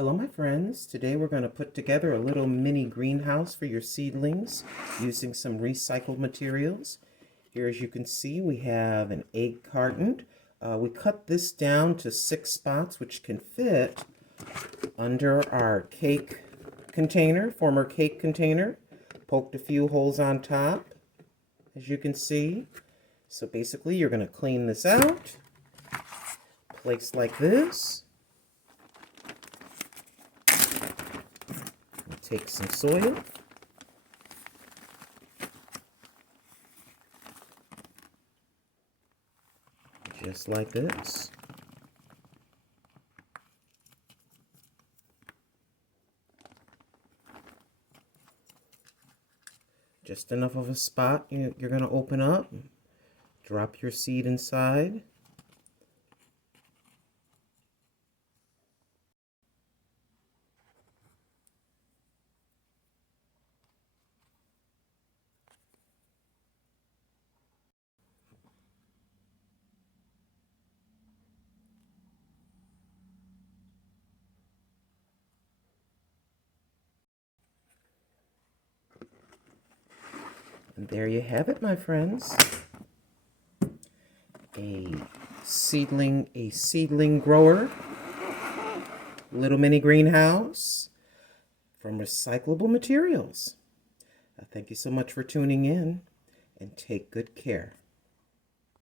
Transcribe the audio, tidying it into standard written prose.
Hello my friends, today we're going to put together a little mini greenhouse for your seedlings using some recycled materials. Here as you can see we have an egg carton. We cut this down to 6 spots which can fit under our cake container, former cake container. Poked a few holes on top as you can see. So basically you're going to clean this out, place like this. Take some soil, just like this. Just enough of a spot you're going to open up, drop your seed inside. And there you have it, my friends. A seedling grower, little mini greenhouse from recyclable materials. Thank you so much for tuning in and take good care.